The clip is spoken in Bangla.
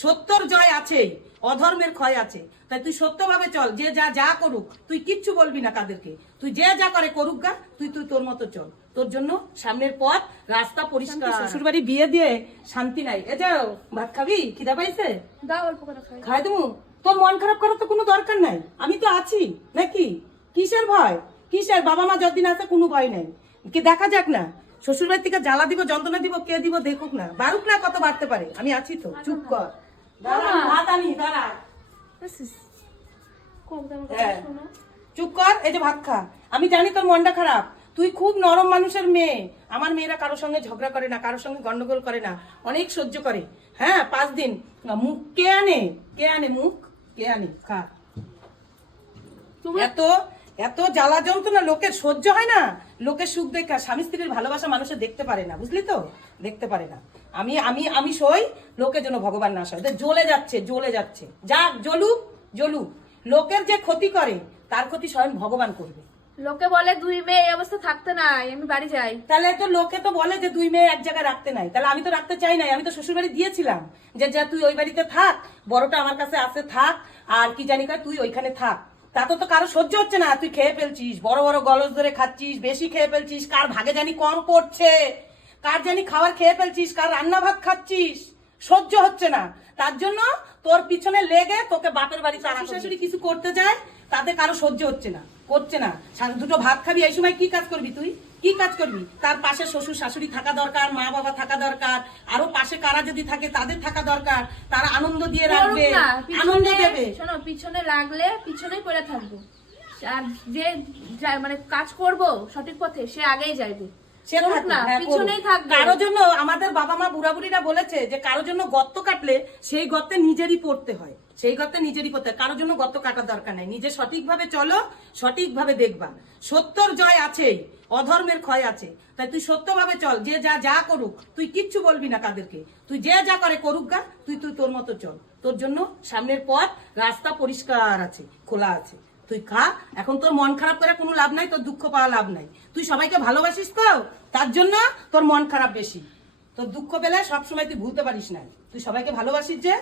সত্যর জয় আছেই অধর্মের ক্ষয় আছে। তাই তুই সত্যভাবে চল যে যা যা করুক তুই কিচ্ছু বলবি না কাদেরকে। তুই যে যা করে করুক গা তুই তুই তোর মতো চল। তোর জন্য সামনের পথ রাস্তা পরিষ্কার। শ্বশুর বাড়ি বিয়ে দিয়ে শান্তি নাই। এ যাও ভাত খাবি? খিদা পাইছে? দাও অল্প করে খাই। খাই দেবো। তোর মন খারাপ করার তো কোনো দরকার নাই। আমি তো আছি নাকি? কিসের ভয়? কিসের? বাবা মা যতদিন আছে কোনো ভয় নাই। কি দেখা যাক না। শ্বশুর বাড়ি থেকে জ্বালা দিব যন্ত্রণা দিব কে দিব দেখুক না। বারুক না কত বাড়তে পারে? আমি আছি তো চুপ কর। হ্যাঁ। চুপ কর এই যে ভাত খা। আমি জানি তোর মনটা খারাপ। তুই খুব নরম মানুষের মেয়ে। আমার মেয়েরা কারোর সঙ্গে ঝগড়া করে না কারোর সঙ্গে গন্ডগোল করে না অনেক সহ্য করে। হ্যাঁ পাঁচ দিন। মুখ কে আনে? কে আনে মুখ? কে আনে? খা। এত এত জ্বালা যন্ত্রণা লোকের সহ্য হয় না। লোকের সুখ দেখা স্বামী স্ত্রীর ভালোবাসা মানুষে দেখতে পারে না বুঝলি তো? দেখতে পারে না। আমি আমি আমি সই লোকের জন্য ভগবান না সয় জ্বলে যাচ্ছে জ্বলে যাচ্ছে। যা জ্বলুক জ্বলুক। লোকের যে ক্ষতি করে তার ক্ষতি স্বয়ং ভগবান করবে। লোকে বলে দুই মেয়ে এই অবস্থা থাকতে নাই আমি বাড়ি যাই। তাহলে তো লোকে তো বলে যে দুই মেয়ে এক জায়গায় রাখতে নাই। তাহলে আমি তো রাখতে চাই নাই আমি তো শ্বশুর বাড়ি দিয়েছিলাম। যে যা তুই ওই বাড়িতে থাক বড়টা আমার কাছে আছে থাক। আর কি জানি কয় তুই ওইখানে থাক। তা তো কারও সহ্য হচ্ছে না। তুই খেয়ে ফেলছিস, বড় বড় গলস ধরে খাচ্ছিস, বেশি খেয়ে ফেলছিস, কার ভাগে জানি কম পড়ছে, কার জানি খাবার খেয়ে ফেলছিস, কার রান্না ভাত খাচ্ছিস, সহ্য হচ্ছে না। তার জন্য তোর পিছনে লেগে তোকে বাপের বাড়ি শাশুড়ি কিছু করতে যায়, তাতে কারও সহ্য হচ্ছে না। করছে না। দুটো ভাত খাবি এই সময় কি কাজ করবি তুই? কি কাজ করবি? তার পাশে শ্বশুর শাশুড়ি থাকা দরকার মা বাবা থাকা দরকার আরও পাশে কারা যদি থাকে তাদের থাকা দরকার তারা আনন্দ দিয়ে রাখবে আনন্দ দেবে। শোনো পিছনে লাগলে পিছনেই পড়ে থাকব। আর যে যা- মানে কাজ করব সঠিক পথে সে আগেই যাইবে। হ্যাঁ, কারও জন্য আমাদের বাবা মা বুড়া বুড়িরা বলেছে যে কারও জন্য গর্ত কাটলে সেই গর্তে নিজেরই পড়তে হয় সেই গর্তে নিজেরই পড়তে হয়। কারোর জন্য গর্ত কাটার দরকার নাই নিজে সঠিকভাবে চলো সঠিকভাবে দেখবা। সত্যর জয় আছেই অধর্মের ক্ষয় আছে। তাই তুই সত্যভাবে চল যে যা যা করুক তুই কিচ্ছু বলবি না কাদেরকে। তুই যে যা করে করুক গা তুই তুই তোর মতো চল। তোর জন্য সামনের পথ রাস্তা পরিষ্কার আছে খোলা আছে। তুই খা, এখন তোর মন খারাপ করে কোনো লাভ নাই, তোর দুঃখ পাওয়া লাভ নাই। তুই সবাইকে ভালোবাসিস তো? তার জন্য তোর মন খারাপ বেশি। তোর দুঃখ পেলে সবসময় তুই ভুলতে পারিস না। তুই সবাইকে ভালোবাসিস যে?